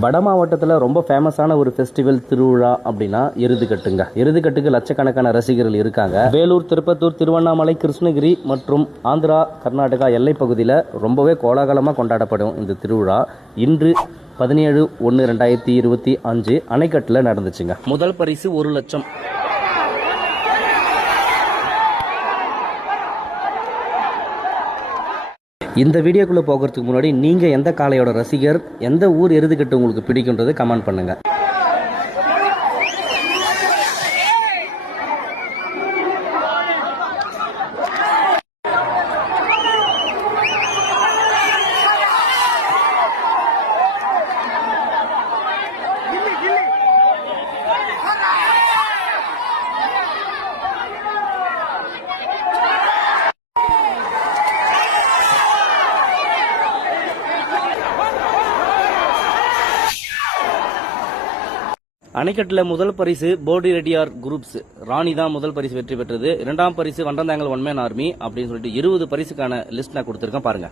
வட மாவட்டத்தில் ரொம்ப ஃபேமஸான ஒரு ஃபெஸ்டிவல் திருவிழா அப்படின்னா எருதுகட்டுங்க. எருதுகட்டுக்கு லட்சக்கணக்கான ரசிகர்கள் இருக்காங்க. வேலூர், திருப்பத்தூர், திருவண்ணாமலை, கிருஷ்ணகிரி மற்றும் ஆந்திரா, கர்நாடகா எல்லை பகுதியில் ரொம்பவே கோலாகலமாக கொண்டாடப்படும் இந்த திருவிழா இன்று 17/1/2025 அணைக்கட்டில் நடந்துச்சுங்க. முதல் பரிசு 1 லட்சம். இந்த வீடியோக்குள்ளே போகிறதுக்கு முன்னாடி நீங்கள் எந்த காளையோட ரசிகர், எந்த ஊர் எருதுகட்டு உங்களுக்கு பிடிக்குன்றது கமெண்ட் பண்ணுங்கள். அணைக்கட்டில் முதல் பரிசு போடி ரெட்டியார் குரூப்ஸ் ராணி தான் முதல் பரிசு வெற்றி பெற்றது. 2ஆம் பரிசு வண்டந்தாங்கல் ஒன்மேன் ஆர்மி அப்படின்னு சொல்லிட்டு 20 பரிசுக்கான லிஸ்ட் நான் கொடுத்துருக்கேன் பாருங்க.